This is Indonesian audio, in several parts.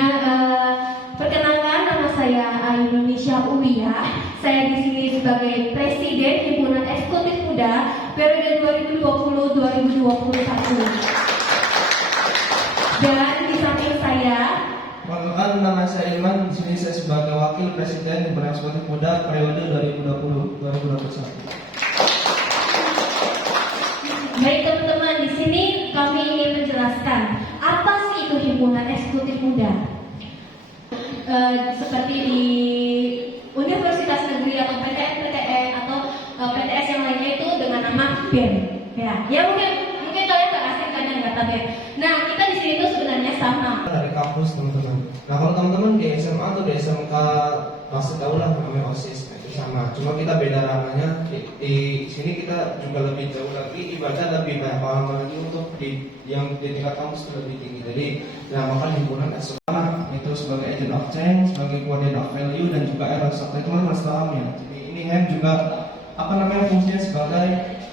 Ya, perkenalkan nama saya Indonesia Uwia. Saya di sini sebagai Presiden Himpunan Eksekutif Muda periode 2020-2021. Dan di samping saya, perkenalkan nama saya Ilman. Di sini saya sebagai Wakil Presiden Himpunan Eksekutif Muda periode 2020-2021. baik teman-teman, di sini kami ingin menjelaskan apa sih itu Himpunan Eksekutif Muda. Seperti di Universitas Negeri atau PTN atau PTS yang lainnya itu dengan nama BEM. Ya mungkin kalian nggak asing kan yang kata BEM. Nah, kita di sini itu sebenarnya sama. Dari kampus teman-teman. Nah kalau teman-teman di SMA atau di SMK pasti tahu lah namanya OSIS. Itu sama. Cuma kita beda ranahnya. Di sini kita juga lebih jauh lagi, ibadah lebih banyak pengalaman lagi untuk yang di tingkat kampus itu lebih tinggi. Jadi dinamakan himpunan eksekutif itu sebagai agent of change, sebagai coordinator of value dan juga erosok. Itu kan harus paham ya. Jadi ini HEM juga fungsinya sebagai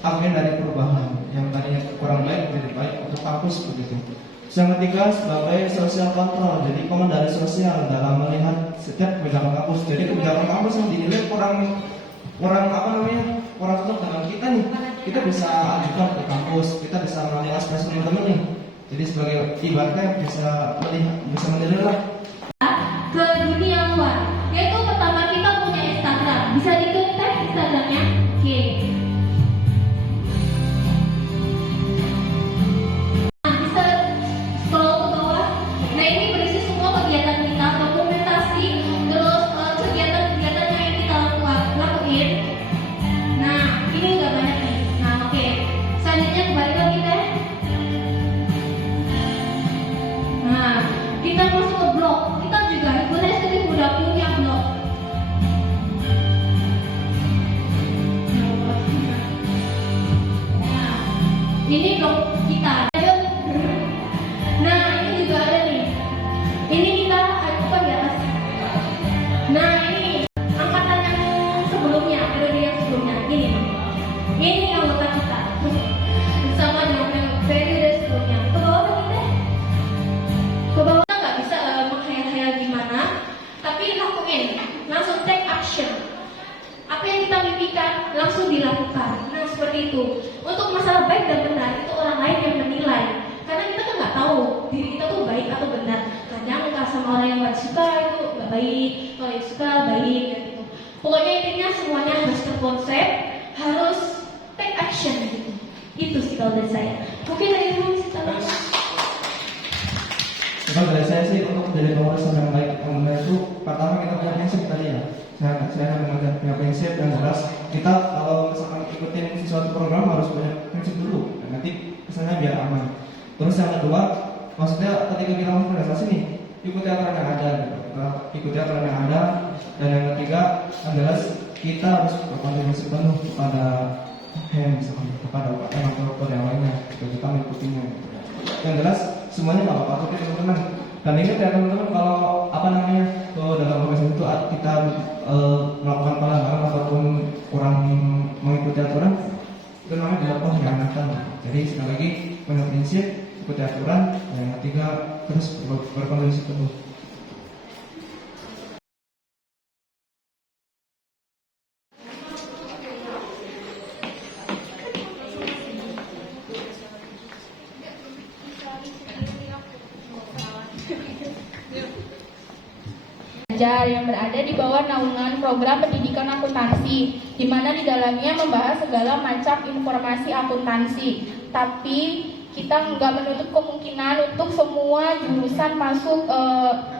agen dari perubahan yang tadinya kurang baik menjadi baik untuk kampus begitu. Yang ketiga sebagai social control, jadi komando sosial dalam melihat setiap kebijakan kampus. Jadi kebijakan kampus yang dinilai kurang cocok dengan kita nih, kita bisa ajukan ke kampus, kita bisa melalui aspirasi teman-teman nih. Jadi sebagai ibaratnya bisa menilai lah Ke dunia luar, yaitu pertama kita punya Instagram. Bisa dikontak Instagramnya? Oke. Bisa scroll ke bawah. Nah, ini berisi semua kegiatan kita, dokumentasi, terus kegiatan-kegiatan yang kita lakuin. Nah, ini udah banyak nih. Nah, oke. Selanjutnya kembali lagi deh. Nah, kita masuk ke blog. Kita juga Himpunan Eksekutif Muda punya blog. Nah, ini blog kita. Nah, ini juga ada nih. Ini kita bukan di atas. Nah, ini angkatan yang sebelumnya, periode yang sebelumnya. Ini anggota kita. Sama dengan periode sebelumnya. Ke bawah lagi deh. Ke bawah nggak bisa menghayal-hayal gimana, tapi lakuin, langsung take action. Apa yang kita mimpikan langsung dilakukan. Nah, seperti itu. Untuk masalah baik dan benar itu orang lain yang menilai. Karena kita kan nggak tahu diri kita tuh baik atau benar. Kadang nggak sama orang yang nggak suka itu nggak baik, kalau yang suka baik gitu. Pokoknya intinya semuanya harus terkonsep, harus take action gitu. Itu sih kalau dari saya. Mungkin dari Ibu bisa tahu. Kalau dari saya sih untuk menjadi pengurus yang baik yang benar itu pertama kita punya prinsip tadi ya. Saya mengajar punya prinsip yang jelas. Kita kalau misalkan ikutin sesuatu program harus punya prinsip dulu. Dan nanti kesannya biar aman. Terus yang kedua, maksudnya ketika kita mau organisasi nih, ikuti aturan yang ada. Gitu. Kita ikuti aturan yang ada. Dan yang ketiga adalah kita harus berkontribusi penuh kepada misalkan kepada UKM atau yang lainnya. Jika kita mengikutinya. Yang jelas semuanya nggak apa-apa teman-teman. Dan ingat ya teman-teman, kalau dalam organisasi itu kita melakukan pelanggaran ataupun kurang mengikuti aturan, itu namanya dilakukan pengkhianatan. Jadi sekali lagi punya prinsip, ikuti aturan. Dan yang ketiga terus berkontribusi penuh. Yang berada di bawah naungan program pendidikan akuntansi, di mana di dalamnya membahas segala macam informasi akuntansi. Tapi kita nggak menutup kemungkinan untuk semua jurusan masuk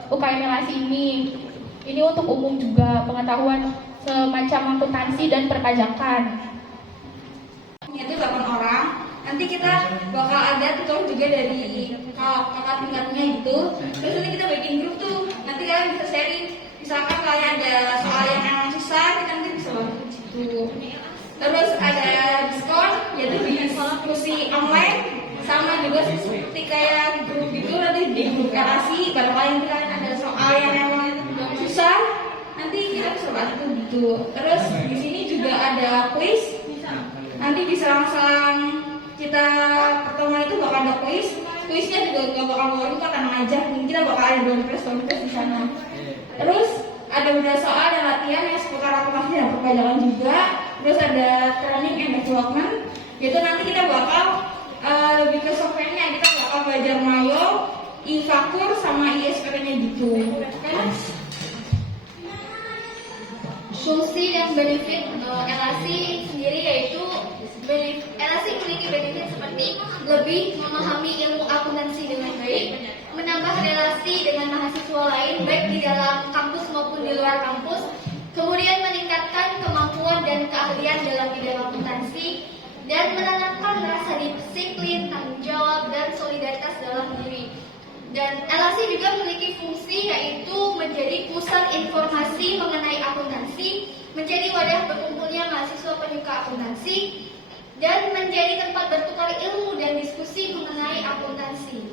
UKM LASI ini. Ini untuk umum juga, pengetahuan semacam akuntansi dan perpajakan. Itu 8 orang. Nanti kita bakal ada tutor juga dari kakak tingkatnya gitu. Terus nanti kita bikin grup tuh. Nanti kalian bisa sharing. Misalkan kalian ada soal yang emang susah, kita nanti bisa bantu di situ. Terus ada Discord, yaitu diskusi online. Sama juga seperti kayak grup gitu, nanti di grup relasi. Kalau kalian ada soal yang emang susah, nanti kita bisa bantu gitu. Terus di sini juga ada quiz. Nanti bisa langsung kita pertemuan itu bakal ada quiz. kuisnya juga nggak bakal boring kok, tenang aja. Kita bakal ada dompres di sana. Terus ada beberapa soal dan latihan yang seputar aplikasi dan perpajakan juga. Terus ada training and development, yaitu nanti kita bakal lebih ke softwarenya, kita bakal belajar Mayo, e-faktur sama ISPP-nya gitu. Kan? Fungsi dan benefit LAC sendiri yaitu LAC memiliki benefit seperti lebih memahami ilmu akuntansi dengan baik, menambah relasi dengan mahasiswa lain baik di dalam kampus maupun di luar kampus, kemudian meningkatkan kemampuan dan keahlian dalam bidang akuntansi, dan menanamkan rasa disiplin, tanggung jawab, dan solidaritas dalam diri. Dan LAC juga memiliki fungsi yaitu menjadi pusat informasi mengenai akuntansi, menjadi wadah berkumpulnya mahasiswa penyuka akuntansi, dan menjadi tempat bertukar ilmu dan diskusi mengenai akuntansi.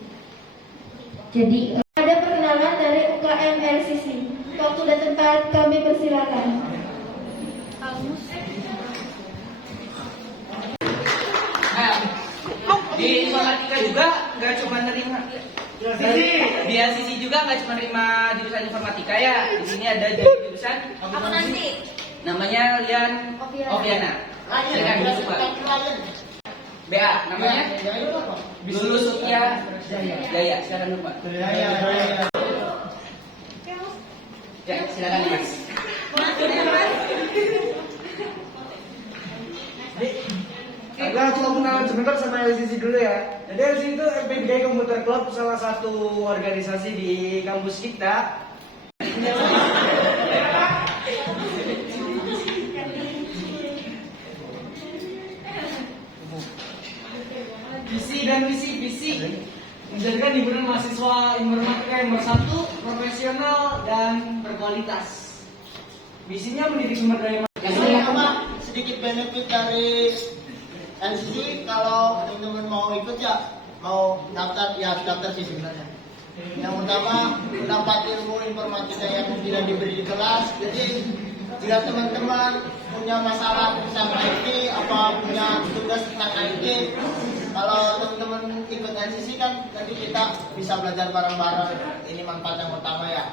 Jadi ada perkenalan dari UKM LCC. Waktu dan tempat kami persilakan. Di informatika juga nggak cuma nerima di LCC juga nggak cuma nerima jurusan informatika ya. Di sini ada jurusan Akuntansi. namanya Lian Oviana. Silakan masuk Pak. BA namanya Lulus Sutia Jaya. Silakan dulu Pak. Ya silakan Mas. Agak cuma kenalan sebentar sama LCC dulu ya. Jadi LCC itu FPBK Computer Club, salah satu organisasi di kampus kita. Visi dan misi menjadikan himpunan mahasiswa informatika yang bersatu, profesional dan berkualitas. Misinya mendidik sumber daya Sama sedikit benefit dari LCC, kalau teman-teman mau ikut ya, mau daftar ya daftar sih sebenarnya. Yang pertama mendapat ilmu informatika yang tidak diberi di kelas. Jadi jika teman-teman punya masalah tentang IT, apa punya tugas tentang IT, kalau teman-teman ikut LCC kan nanti kita bisa belajar bareng-bareng. Ini manfaat yang pertama ya.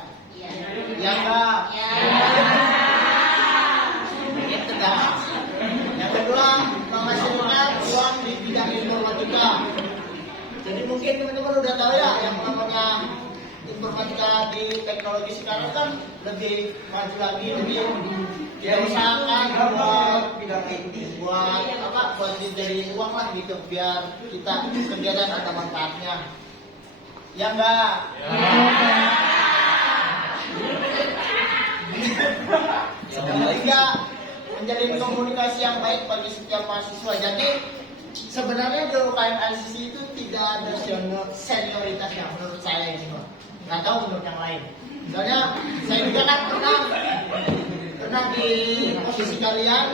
Ya enggak? Gitu dah. Yang kedua, menghasilkan uang di bidang informatika. Jadi mungkin teman-teman udah tahu ya, yang namanya informatika di teknologi sekarang kan lebih maju lagi, lebih diusahakan buat jadi uang lah gitu, biar kita kegiatan ada manfaatnya. Ya enggak? Ketiga, menjalin komunikasi yang baik bagi setiap mahasiswa. Jadi sebenarnya di UKM LCC itu tidak ada senioritasnya menurut saya ini, nggak tahu menurut yang lain. Soalnya saya juga kan pernah di posisi kalian.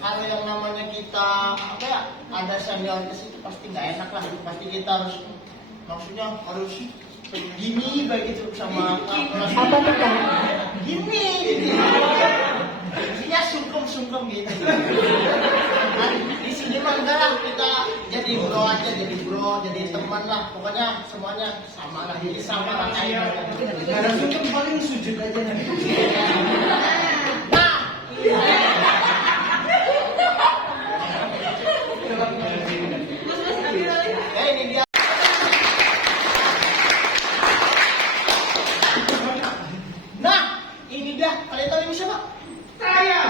Kalau yang namanya kita apa ya, ada senioritas itu pasti nggak enak lah. Pasti kita harus, maksudnya harus gini baik itu sama Apa tuh Kak? gini ya sungkem gitu. Nah, di sini mah enggak lah, kita jadi bro aja, jadi teman lah, pokoknya semuanya sama lah, jadi sama lah kayak Ada sungkem paling sujud aja nanti. nah ini dia. Nah, ini dia. Kalian tahu ini siapa? Saya.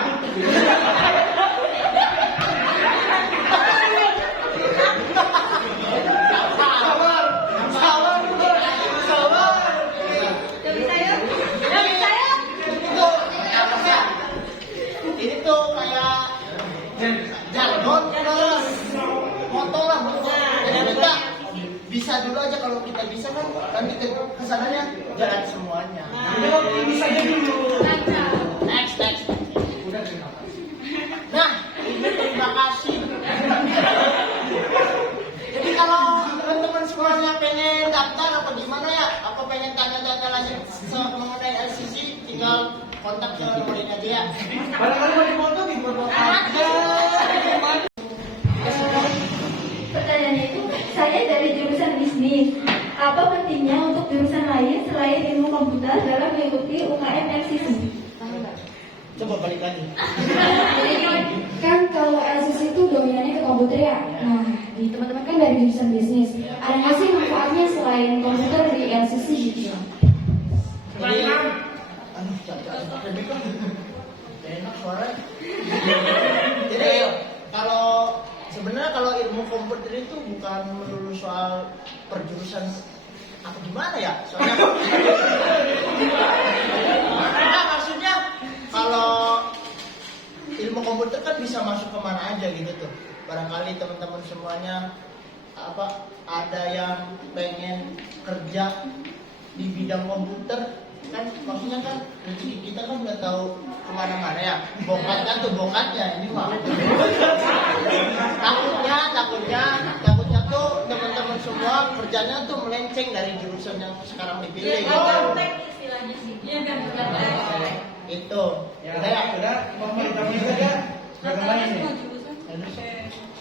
Ini tuh kayak jargon terus moto lah, jadi kita bisa dulu aja, kalau kita bisa kan nanti kesananya jalan semuanya. Bisa aja dulu. Next. Nah, ini terima kasih. Jadi kalau teman-teman semuanya pengen daftar apa gimana ya, apa pengen tanya-tanya lagi mengenai LCC, tinggal kontak ke nomor ini aja ya. Barangkali mau dipoto di foto aja. Pertanyaannya itu, saya dari jurusan bisnis. Apa pentingnya untuk jurusan lain selain ilmu komputer dalam mengikuti UKM LCC? Coba balik lagi. Kan kalau LCC itu dominannya ke komputer ya. Nah, di teman-teman kan dari jurusan bisnis. Ada nggak sih manfaatnya selain komputer di LCC gitu? Jadi, enak suara. Jadi kalau sebenarnya kalau ilmu komputer itu bukan melulu soal perjurusan apa gimana ya? Soalnya nah, maksudnya kalau ilmu komputer kan bisa masuk kemana aja gitu tuh. Barangkali teman-teman semuanya ada yang pengen kerja di bidang komputer kan, maksudnya kan rezeki kita kan nggak tahu kemana-mana ya. Bokatnya tuh bokatnya ini mah. takutnya tuh teman-teman semua kerjanya tuh melenceng dari jurusan yang sekarang dipilih gitu. istilahnya sih. Iya kan. Itu. Udah, mau ditambah saja. Bagaimana ini?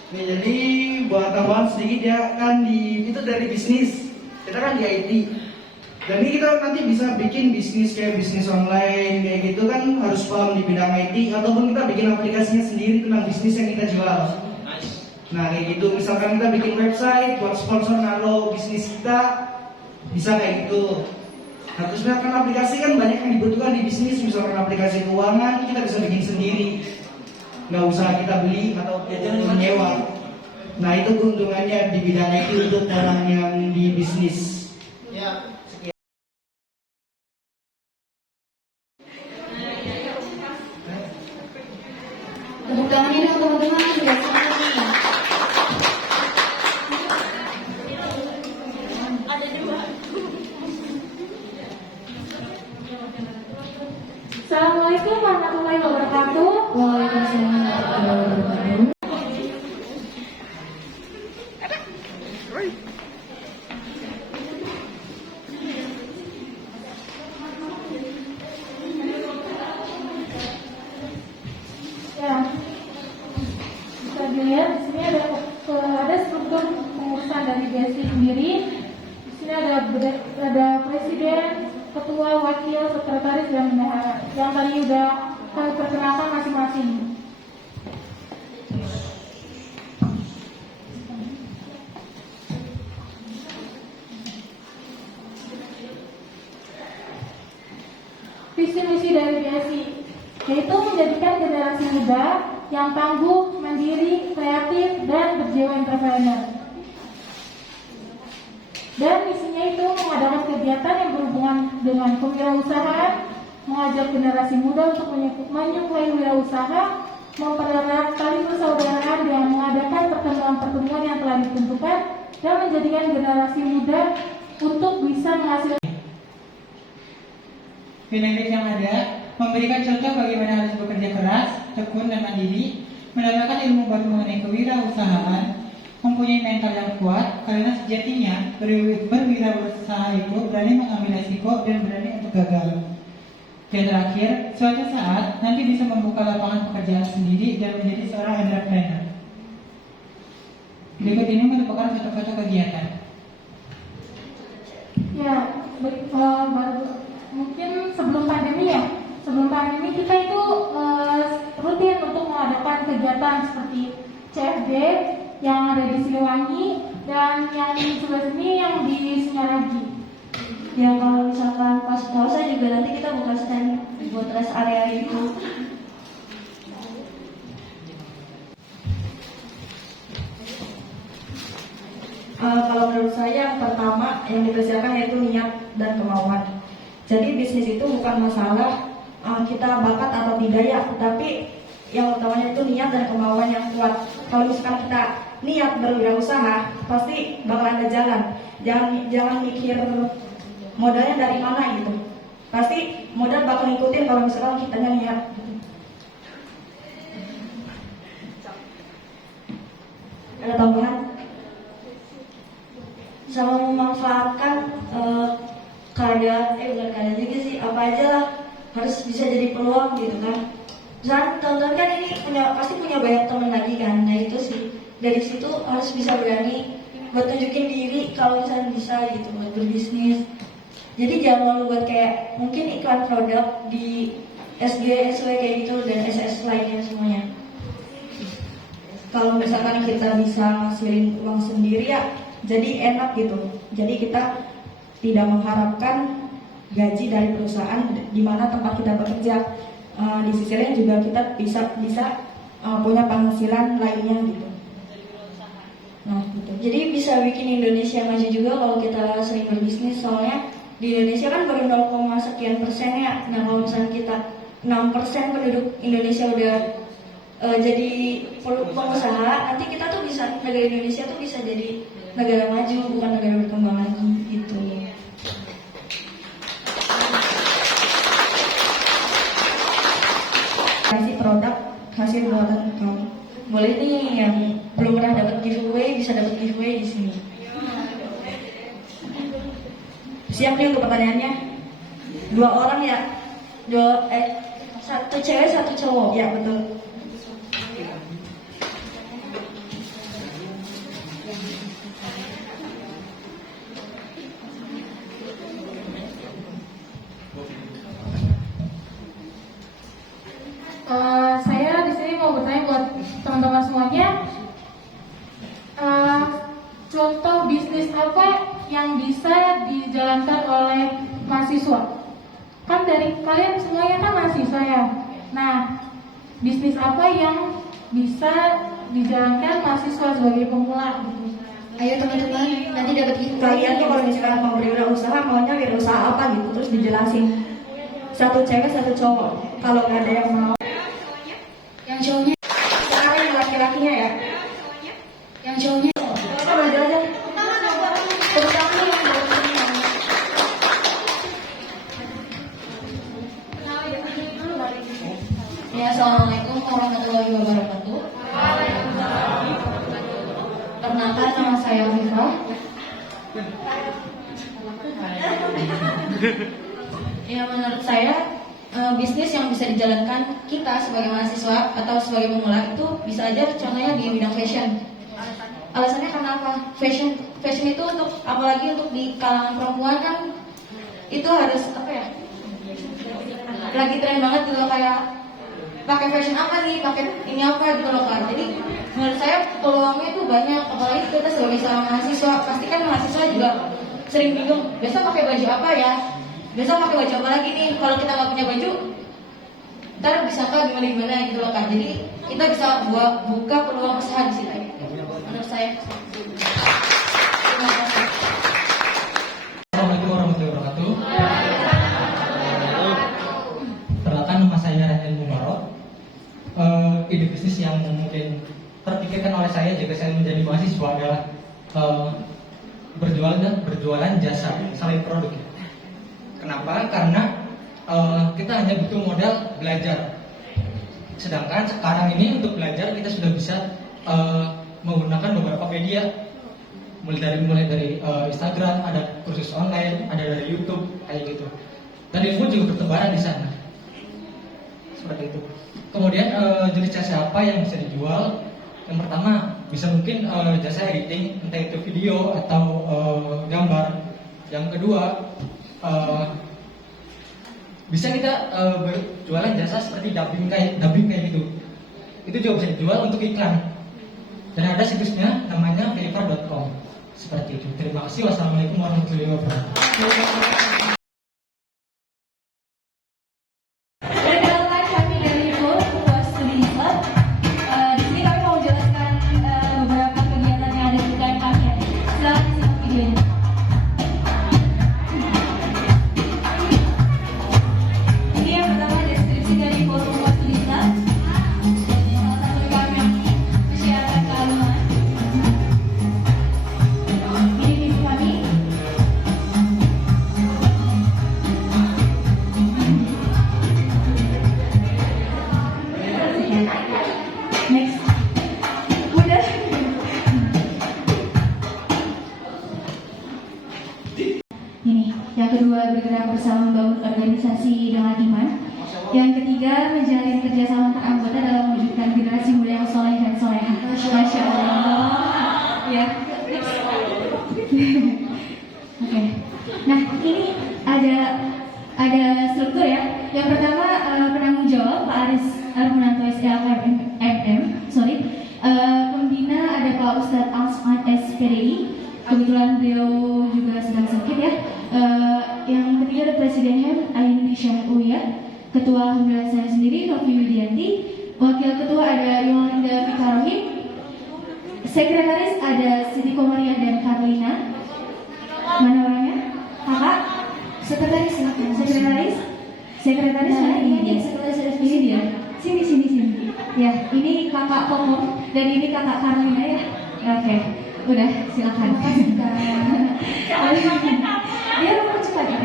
Nih, jadi buat tambahan sedikit ya, kan itu dari bisnis, kita kan di IT. Dan ini kita nanti bisa bikin bisnis kayak bisnis online kayak gitu kan, harus paham di bidang IT, ataupun kita bikin aplikasinya sendiri tentang bisnis yang kita jual. Nah kayak gitu, misalkan kita bikin website buat sponsor naruh bisnis kita, bisa kayak gitu. Nah terus misalkan aplikasi kan banyak yang dibutuhkan di bisnis, misalkan aplikasi keuangan kita bisa bikin sendiri, nggak usah kita beli atau menyewa. Nah itu keuntungannya di bidang IT untuk orang yang di bisnis. Ya. Tepuk tangan ini untuk teman-teman sudah sangat nih. Assalamualaikum warahmatullahi wabarakatuh. Waalaikumsalam warahmatullahi wabarakatuh. Ya, bisa dilihat di sini ada struktur pengurusan dari BSI sendiri. Di sini ada presiden, ketua, wakil, sekretaris, dan bendahara. Yang tadi udah kami perkenalkan masing-masing. Visi misi dari BSI yaitu menjadikan generasi muda yang tangguh, mandiri, kreatif, dan berjiwa entrepreneur. Dan misinya itu mengadakan kegiatan yang berhubungan dengan kewirausahaan, mengajak generasi muda untuk menyuplai wirausaha, mempererat tali persaudaraan dengan mengadakan pertemuan-pertemuan yang telah ditentukan, dan menjadikan generasi muda untuk bisa menghasilkan benefit yang ada, memberikan contoh bagaimana harus bekerja keras, tekun dan mandiri, mendapatkan ilmu baru mengenai kewirausahaan, mempunyai mental yang kuat, karena sejatinya berwirausaha itu berani mengambil resiko dan berani untuk gagal. Dan terakhir, suatu saat nanti bisa membuka lapangan pekerjaan sendiri dan menjadi seorang entrepreneur. Berikut ini merupakan foto-foto kegiatan. Ya, mungkin sebelum pandemi kita itu rutin untuk mengadakan kegiatan seperti CFD yang ada di Siliwangi dan yang di sebelah sini yang di Sinaragi. Ya kalau misalkan pas puasa juga nanti kita buka stand buat rest area itu. Kalau menurut saya yang pertama yang dipersiapkan yaitu niat dan kemauan. Jadi bisnis itu bukan masalah kita bakat atau tidak ya, tapi yang utamanya itu niat dan kemauan yang kuat. Kalau misalkan kita niat berwirausaha, pasti bakal ada jalan. Jangan mikir modalnya dari mana gitu. Pasti modal bakal ngikutin kalau misalkan kita niat. Gitu. Ada tambahan? Sama memanfaatkan bukan keadaan juga sih, apa aja lah harus bisa jadi peluang gitu kan. Misalkan teman-teman kan ini pasti punya banyak teman lagi kan, nah itu sih dari situ harus bisa berani buat tunjukin diri kalau misalnya bisa gitu buat berbisnis. Jadi jangan malu buat kayak mungkin iklan produk di SG, SW kayak gitu dan SS lainnya semuanya. Kalau misalkan kita bisa ngasilin uang sendiri ya jadi enak gitu. Jadi kita tidak mengharapkan gaji dari perusahaan di mana tempat kita bekerja. Di sisi lain juga kita bisa punya penghasilan lainnya gitu. Nah, gitu. Jadi bisa bikin Indonesia maju juga kalau kita sering berbisnis. Soalnya di Indonesia kan baru 0, sekian persen ya. Nah, kalau misalnya kita 6% penduduk Indonesia udah jadi pengusaha, nanti kita tuh bisa, negara Indonesia tuh bisa jadi negara maju, bukan negara berkembang lagi gitu. Kasih produk hasil buatan kamu. Boleh nih yang belum pernah dapat giveaway bisa dapat giveaway di sini. Siap nih untuk pertanyaannya? 2 orang ya? 1 cewek 1 cowok ya, betul. Saya di sini mau bertanya buat teman-teman semuanya. Contoh bisnis apa yang bisa dijalankan oleh mahasiswa? Kan dari kalian semuanya kan mahasiswa ya. Nah, bisnis apa yang bisa dijalankan mahasiswa sebagai pemula? Ayo teman-teman, nanti dapat info kalian tuh kalau misalkan mau berwirausaha, maunya wirausaha apa gitu, terus dijelasin. 1 cewek 1 cowok. Kalau nggak ada yang mau, yang cowoknya sekarang yang laki-lakinya ya. Yang cowoknya maju aja. Tepuk tangan yang ya, assalamualaikum warahmatullahi wabarakatuh. Perkenalkan, nama saya Rifah. Ya, menurut saya bisnis yang bisa dijalankan kita sebagai mahasiswa atau sebagai pemula itu bisa aja contohnya di bidang fashion. Alasannya karena apa? Fashion itu untuk apalagi untuk di kalangan perempuan kan itu harus apa ya? Lagi tren banget gitu loh, kayak pakai fashion apa nih, pakai ini apa gitu loh kan. Jadi menurut saya peluangnya itu banyak, apalagi kita sebagai seorang mahasiswa. Pasti kan mahasiswa juga sering bingung, besok pakai baju apa ya? Besok pakai baju apa lagi nih? Kalau kita nggak punya baju, ntar bisa kah gimana gitu loh kan. Jadi kita bisa buka peluang usaha di sini. Menurut saya. Terima kasih. Assalamualaikum warahmatullahi wabarakatuh. Perkenalkan, nama saya Rahel Mumarok. Ide bisnis yang mungkin terpikirkan oleh saya jika saya menjadi mahasiswa adalah berjualan jasa, selling produk. Kenapa? Karena kita hanya butuh modal belajar. Sedangkan sekarang ini untuk belajar kita sudah bisa menggunakan beberapa media, mulai dari Instagram, ada kursus online, ada dari YouTube kayak gitu. Dan ilmu juga bertebaran di sana. Seperti itu. Kemudian jenis jasa apa yang bisa dijual? Yang pertama bisa mungkin jasa editing, entah itu video atau gambar. Yang kedua bisa kita berjualan jasa seperti dubbing kayak gitu. Itu juga bisa dijual untuk iklan. Dan ada situsnya namanya fiverr.com. Seperti itu. Terima kasih. Wassalamualaikum warahmatullahi wabarakatuh. Perkenalkan, kami dari Full Puas Studi Club. Di sini kami mau menjelaskan beberapa kegiatan yang ada di UKM kami. Silakan disimak videonya. Ini yang pertama deskripsi dari Full Puas Studi Club. Salah satu UKM yang masyarakat kealuman. Ini misi kami. ada struktur ya. Yang pertama penanggung jawab Pak Aris Armunanto SLKMM, pembina ada Pak Ustadz Asmat SPDI, kebetulan beliau juga sedang sakit ya. Yang ketiga ada Presiden HEM Indonesia UIA, Ketua Alhamdulillah saya sendiri Novi Widianti, Wakil Ketua ada Yolinda Fikarohim, Sekretaris ada Siti Komaria dan Karlina. Mana orangnya? Kakak? Sekretaris silakan. Sekretaris mana? Ini dia. Sekretaris ini dia. Sini. Ya, ini kakak Kokom dan ini kakak Karlina ya. Oke, udah silakan. Dia mau cepat ya.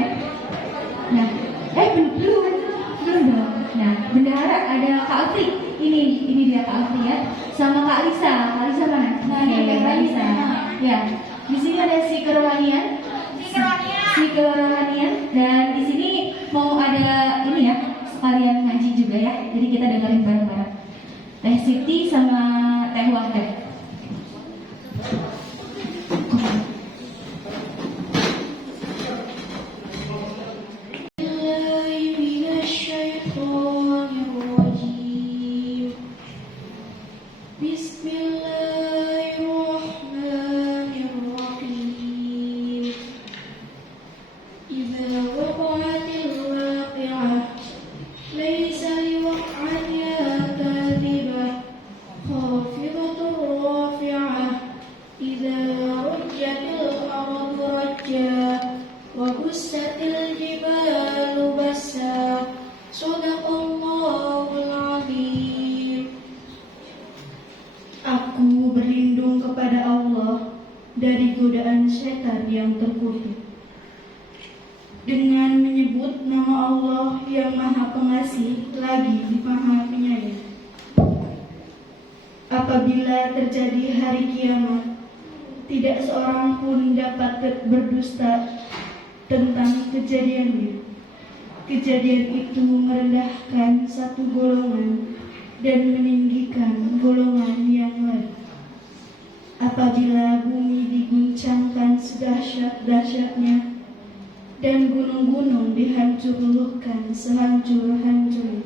Nah, belum dong. Nah, bendahara ada Kak Afri. Ini dia Kak Afri ya. Sama Kak Lisa. Kak Lisa mana? Nah, Kak Lisa. Ya. Di sini ada si kerohanian. Dan di sini mau ada ini ya, sekalian ngaji juga ya. Jadi kita dengerin bareng-bareng. Teh Siti sama Teh Wahdah. Aku berlindung kepada Allah dari godaan setan yang terkutuk. Dengan menyebut nama Allah yang Maha Pengasih lagi Maha Penyayang. Apabila terjadi hari kiamat, tidak seorang pun dapat berdusta tentang kejadiannya. Kejadian itu merendahkan satu golongan dan meninggikan golongan yang lain. Apabila bumi diguncangkan sedahsyat-dahsyatnya dan gunung-gunung dihancurkan sehancur-hancurnya,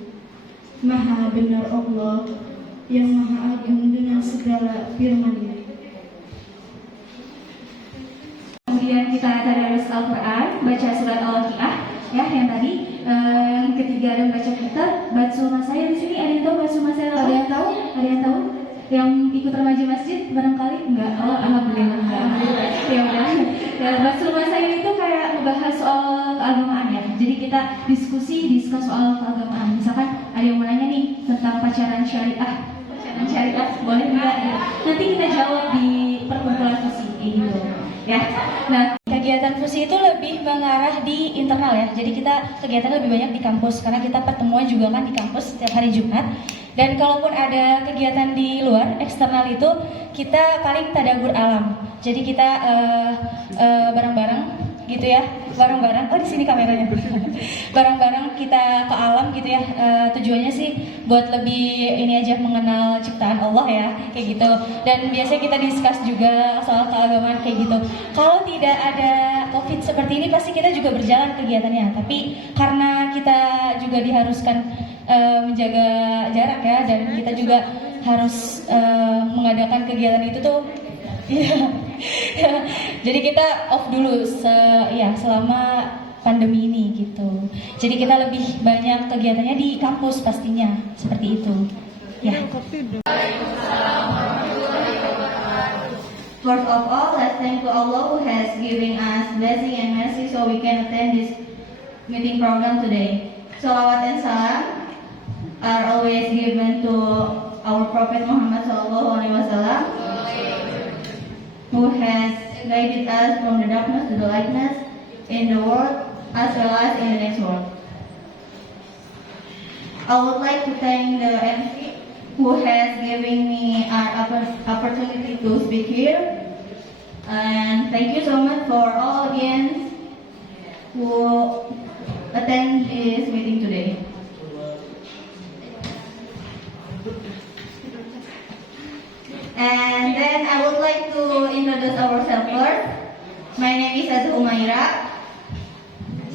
Maha benar Allah yang Maha Agung dengan segala firman-Nya. Kemudian kita tadarus Al-Quran, baca surat Al-Waqiah ya yang tadi. Yang ketiga ada baca kitab. Batsuma saya di sini ada yang tahu batsuma saya apa? Ada yang tahu? Yang ikut remaja masjid barangkali enggak? Oh, alhamdulillah. Ya udah. Ya, batsuma saya itu kayak membahas soal keagamaan ya. Jadi kita diskus soal keagamaan. Misalkan ada yang mau nanya nih tentang pacaran syariah, boleh enggak? Ya. Nanti kita jawab di perkumpulan fusi gitu. Ya. Nah, kegiatan fusi itu lebih mengarah di internal ya. Jadi kita kegiatan lebih banyak di kampus karena kita pertemuan juga kan di kampus setiap hari Jumat. Dan kalaupun ada kegiatan di luar eksternal itu kita paling tadabbur alam. Jadi kita bareng-bareng gitu ya, bareng-bareng. Oh di sini kameranya. Bareng-bareng kita ke alam gitu ya. Tujuannya sih buat lebih ini aja mengenal ciptaan Allah ya, kayak gitu. Dan biasanya kita discuss juga soal keagamaan kayak gitu. Kalau tidak ada COVID seperti ini pasti kita juga berjalan kegiatannya. Tapi karena kita juga diharuskan menjaga jarak ya, dan kita juga harus mengadakan kegiatan itu tuh. Jadi kita off dulu selama pandemi ini gitu. Jadi kita lebih banyak kegiatannya di kampus pastinya seperti itu. Ya. First of all, let's thank to Allah who has given us blessing and mercy so we can attend this meeting program today. Salawat and salam are always given to our Prophet Muhammad SAW, who has guided us from the darkness to the lightness in the world as well as in the next world. I would like to thank the MC who has given me an opportunity to speak here, and thank you so much for all audience who attend this meeting today. And then I would like to introduce ourselves first. My name is Saza Umaira.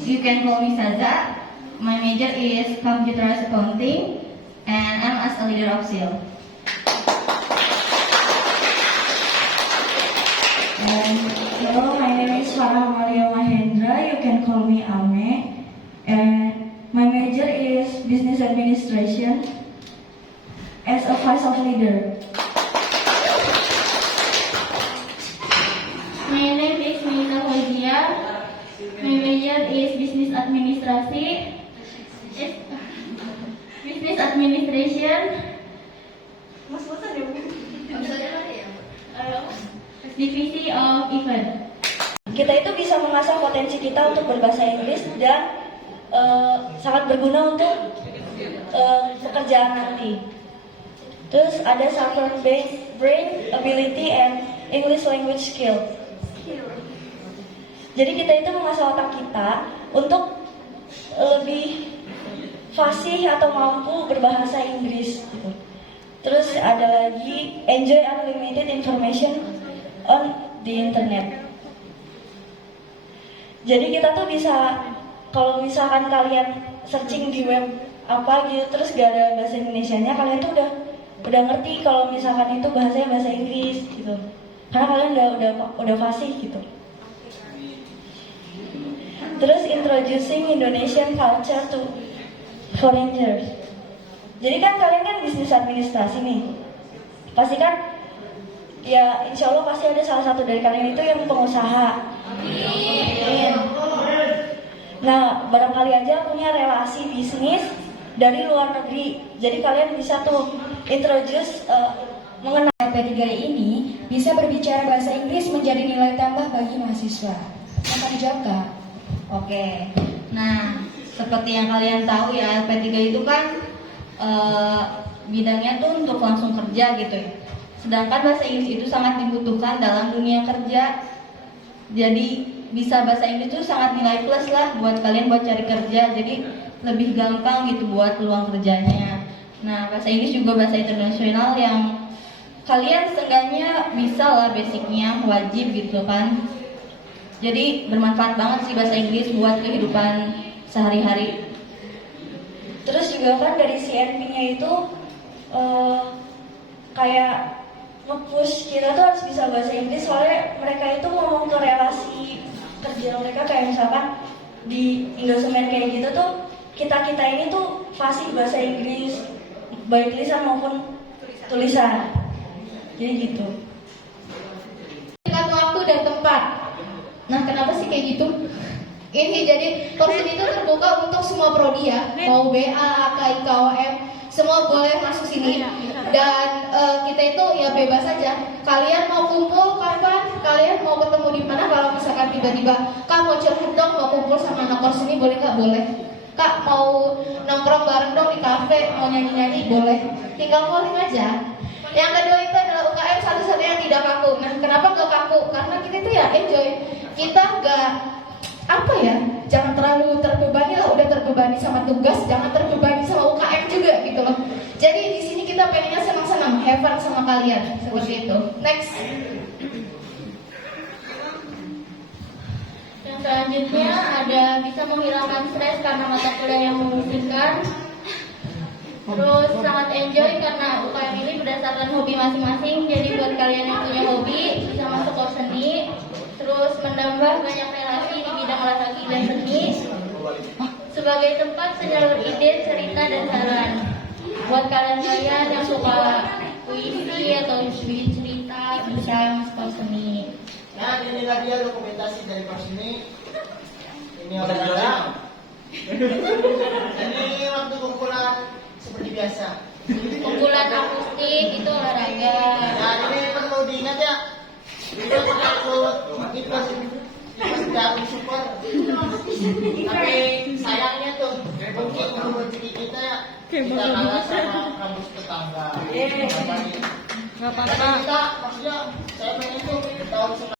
You can call me Saza. my major is computerized accounting, and I'm as a leader of SEAL. Hello, my name is Farah Maria Mahendra. You can call me Ame. And my major is business administration as a vice of leader. My name is Mina Hojia. My major is business administration. Divisi of event. Kita itu bisa mengasah potensi kita untuk berbahasa Inggris dan sangat berguna untuk pekerjaan nanti. Terus ada suffer brain ability and English language skill. Jadi kita itu mengasah otak kita untuk lebih fasih atau mampu berbahasa Inggris. Gitu. Terus ada lagi enjoy unlimited information on the internet. Jadi kita tuh bisa, kalau misalkan kalian searching di web apa gitu terus gak ada bahasa Indonesianya, kalian tuh udah ngerti kalau misalkan itu bahasanya bahasa Inggris gitu. Karena kalian udah fasih gitu. Terus introducing Indonesian culture to foreigners. Jadi kan kalian kan bisnis administrasi nih. Pasti kan ya insya Allah pasti ada salah satu dari kalian itu yang pengusaha. Amin. Nah, barangkali aja punya relasi bisnis dari luar negeri. Jadi kalian bisa tuh introduce mengenai P3 ini bisa berbicara bahasa Inggris menjadi nilai tambah bagi mahasiswa. Apa dijawab Kak? Oke. Nah, seperti yang kalian tahu ya, P3 itu kan bidangnya tuh untuk langsung kerja gitu ya. Sedangkan bahasa Inggris itu sangat dibutuhkan dalam dunia kerja. Jadi bisa bahasa Inggris itu sangat nilai plus lah buat kalian buat cari kerja. Jadi lebih gampang gitu buat peluang kerjanya. Nah, bahasa Inggris juga bahasa internasional yang kalian seenggaknya bisa lah basicnya, wajib gitu kan. Jadi bermanfaat banget sih bahasa Inggris buat kehidupan sehari-hari. Terus juga kan dari CNP-nya itu kayak nge-push kita tuh harus bisa bahasa Inggris, soalnya mereka itu ngomong ke relasi kerja mereka kayak misalkan di Indosemen kayak gitu tuh kita ini tuh fasih bahasa Inggris baik lisan maupun tulisan. Jadi gitu. Tingkat waktu dan tempat. Nah, kenapa sih kayak gitu? Ini jadi course ini tuh terbuka untuk semua prodi ya, mau BA, AK, IKOM, semua boleh masuk sini. Dan kita itu ya bebas aja. Kalian mau kumpul kapan? Kalian mau ketemu di mana? Kalau misalkan tiba-tiba Kak mau curhat dong, mau kumpul sama anak course ini, boleh nggak? Boleh. Kak mau nongkrong bareng dong di kafe, mau nyanyi-nyanyi, boleh. Tinggal calling aja. Yang kedua itu adalah UKM satu-satunya yang tidak kaku. Nah, kenapa nggak kaku? Karena kita itu ya enjoy. Kita nggak apa ya, jangan terlalu terbebani lah, udah terbebani sama tugas, jangan terbebani sama UKM juga gitu loh. Jadi di sini kita pengennya senang-senang, have fun sama kalian, seperti itu. Next. Yang selanjutnya ada bisa menghilangkan stres karena mata kuliah yang memungkinkan. Terus sangat enjoy karena UKM ini berdasarkan hobi masing-masing. Jadi buat kalian yang punya hobi bisa masuk course seni. Terus menambah banyak relasi di bidang olahraga dan seni sebagai tempat penyalur ide, cerita, dan saran. Buat kalian yang suka puisi atau bikin cerita bisa masuk course seni. Nah, inilah dia dokumentasi dari course ini. Ini orang-orang. Ini waktu kumpulan seperti biasa. Kumpulan akustik itu olahraga. Nah, ini perlu diingat ya. Kita ikut dalam super. Tapi sayangnya tuh mungkin menurut kita kita kalah sama kampus tetangga. Nggak apa-apa. Kita maksudnya saya pengen tuh tahun